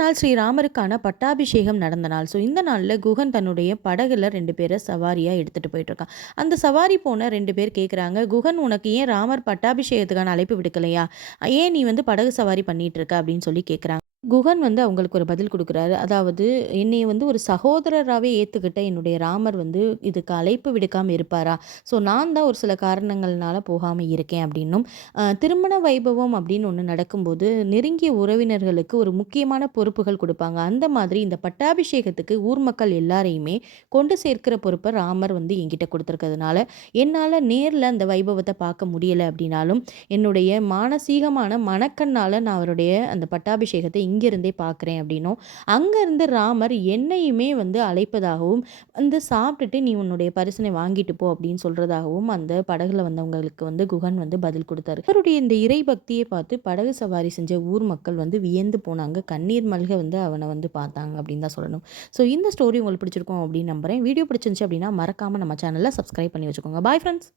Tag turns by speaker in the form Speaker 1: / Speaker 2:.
Speaker 1: நாள் ஸ்ரீராமருக்கான பட்டாபிஷேகம் நடந்த நாள். ஸோ இந்த நாளில் குகன் தன்னுடைய படகுல ரெண்டு பேரை சவாரியாக எடுத்துகிட்டு போயிட்டுருக்கான் அந்த சவாரி போன ரெண்டு பேர் கேட்குறாங்க குகன் உனக்கு ஏன் ராமர் பட்டாபிஷேகத்துக்கான அழைப்பு விடுக்கலையா? ஏன் நீ வந்து படகு சவாரி பண்ணிட்டு இருக்க அப்படின்னு சொல்லி கேட்குறாங்க குகன் வந்து அவங்களுக்கு ஒரு பதில் கொடுக்குறாரு. அதாவது என்னை வந்து ஒரு சகோதரராகவே ஏற்றுக்கிட்ட என்னுடைய ராமர் வந்து இதுக்கு அழைப்பு விடுக்காமல் இருப்பாரா? ஸோ நான் தான் ஒரு சில காரணங்கள்னால போகாமல் இருக்கேன் அப்படின்னும். திருமண வைபவம் அப்படின்னு ஒன்று நடக்கும்போது நெருங்கிய உறவினர்களுக்கு ஒரு முக்கியமான பொறுப்புகள் கொடுப்பாங்க. அந்த மாதிரி இந்த பட்டாபிஷேகத்துக்கு ஊர் மக்கள் எல்லாரையுமே கொண்டு சேர்க்கிற பொறுப்பை ராமர் வந்து என்கிட்ட கொடுத்துருக்கிறதுனால என்னால் நேரில் அந்த வைபவத்தை பார்க்க முடியலை அப்படின்னாலும் என்னுடைய மானசீகமான மனக்கண்ணால் நான் அவருடைய அந்த பட்டாபிஷேகத்தை இங்கேருந்தே பார்க்குறேன் அப்படின்னும் அங்கேருந்து ராமர் என்னையுமே வந்து அழைப்பதாகவும் வந்து சாப்பிட்டுட்டு நீ உன்னுடைய பரிசனை வாங்கிட்டு போ அப்படின்னு சொல்கிறதாகவும் அந்த படகுல வந்தவங்களுக்கு வந்து குகன் வந்து பதில் கொடுத்தாரு. அவருடைய இந்த இறை பக்தியை பார்த்து படகு சவாரி செஞ்ச ஊர் மக்கள் வந்து வியந்து போனாங்க. கண்ணீர் மல்க வந்து அவனை வந்து பார்த்தாங்க அப்படின்னு தான் சொல்லணும். ஸோ இந்த ஸ்டோரி உங்களுக்கு பிடிச்சிருக்கும் அப்படின்னு நம்புகிறேன் வீடியோ பிடிச்சிருந்துச்சு அப்படின்னா மறக்காமல் நம்ம சேனலில் சப்ஸ்கிரைப் பண்ணி வச்சுக்கோங்க. Bye friends